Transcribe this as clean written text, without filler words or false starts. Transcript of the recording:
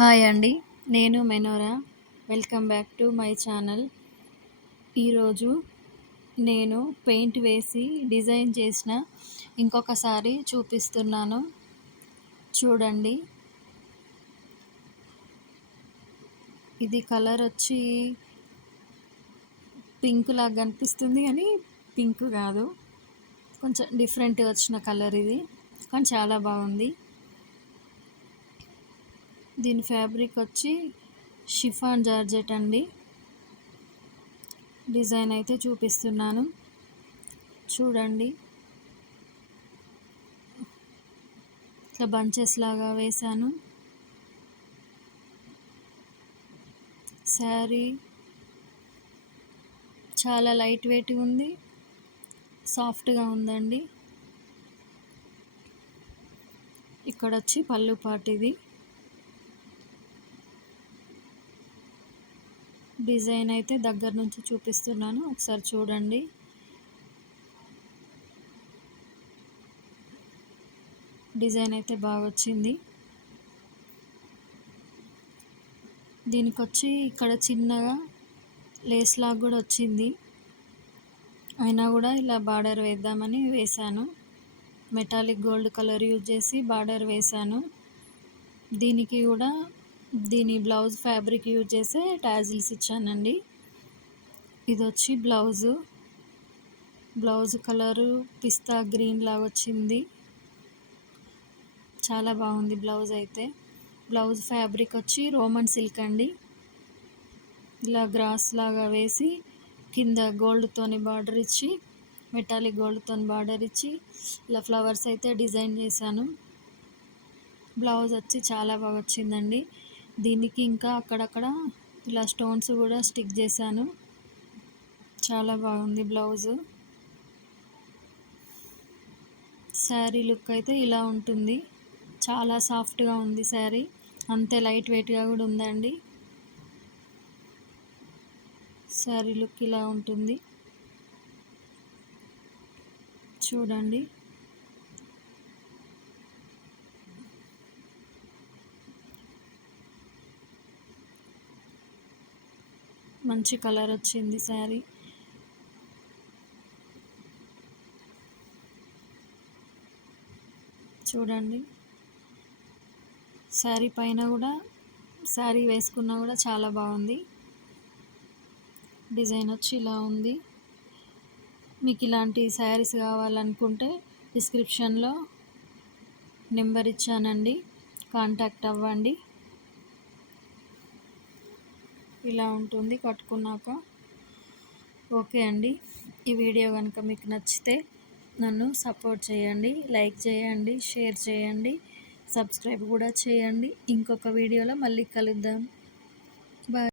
Hi అండి. నేను Menora. Welcome back to my channel. ఈరోజు నేను పెయింట్ వేసి డిజైన్ చేసిన ఇంకొక సారీ చూపిస్తున్నాను. చూడండి. ఇది కలర్ వచ్చి పింక్ లాగా కనిపిస్తుంది కానీ పింక్ కాదు. కొంచెం డిఫరెంట్గా వచ్చిన కలర్ ఇది, కానీ చాలా బాగుంది. దీని ఫ్యాబ్రిక్ వచ్చి షిఫాన్ జార్జెట్ అండి. డిజైన్ అయితే చూపిస్తున్నాను, చూడండి. ఇట్లా బంచెస్ లాగా వేశాను. శారీ చాలా లైట్ వెయిట్గా ఉంది, సాఫ్ట్గా ఉందండి. ఇక్కడ వచ్చి పళ్ళు పాటు ఇది. డిజైన్ అయితే దగ్గర నుంచి చూపిస్తున్నాను, ఒకసారి చూడండి. డిజైన్ అయితే బాగా వచ్చింది. దీనికి వచ్చి ఇక్కడ చిన్నగా లేస్ లాగా కూడా వచ్చింది, అయినా కూడా ఇలా బార్డర్ వేద్దామని వేశాను. మెటాలిక్ గోల్డ్ కలర్ యూజ్ చేసి బార్డర్ వేశాను. దీనికి కూడా దీని బ్లౌజ్ ఫ్యాబ్రిక్ యూజ్ చేసే టాజిల్స్ ఇచ్చానండి. ఇది వచ్చి బ్లౌజ్ కలరు పిస్తా గ్రీన్ లాగా వచ్చింది, చాలా బాగుంది బ్లౌజ్ అయితే. బ్లౌజ్ ఫ్యాబ్రిక్ వచ్చి రోమన్ సిల్క్ అండి. ఇలా గ్రాస్ లాగా వేసి కింద గోల్డ్తోని బార్డర్ ఇచ్చి, మెటాలిక్ గోల్డ్తోని బార్డర్ ఇచ్చి ఇలా ఫ్లవర్స్ అయితే డిజైన్ చేశాను. బ్లౌజ్ వచ్చి చాలా బాగా వచ్చిందండి. దీనికి ఇంకా అక్కడక్కడ ఇలా స్టోన్స్ కూడా స్టిక్ చేశాను, చాలా బాగుంది బ్లౌజు. శారీ లుక్ అయితే ఇలా ఉంటుంది, చాలా సాఫ్ట్గా ఉంది శారీ, అంతే లైట్ వెయిట్గా కూడా ఉందండి. శారీ లుక్ ఇలా ఉంటుంది, చూడండి. మంచి కలర్ వచ్చింది శారీ. చూడండి, శారీ పైన కూడా శారీ వేసుకున్నా కూడా చాలా బాగుంది. డిజైన్ వచ్చి ఇలా ఉంది. మీకు ఇలాంటి శారీస్ కావాలనుకుంటే డిస్క్రిప్షన్లో నెంబర్ ఇచ్చానండి, కాంటాక్ట్ అవ్వండి. ఇలా ఉంటుంది కట్టుకున్నాక. ఓకే అండి. ఈ వీడియో కనుక మీకు నచ్చితే నన్ను సపోర్ట్ చేయండి, లైక్ చేయండి, షేర్ చేయండి, సబ్స్క్రైబ్ కూడా చేయండి. ఇంకొక వీడియోలో మళ్ళీ కలుద్దాం. బాయ్.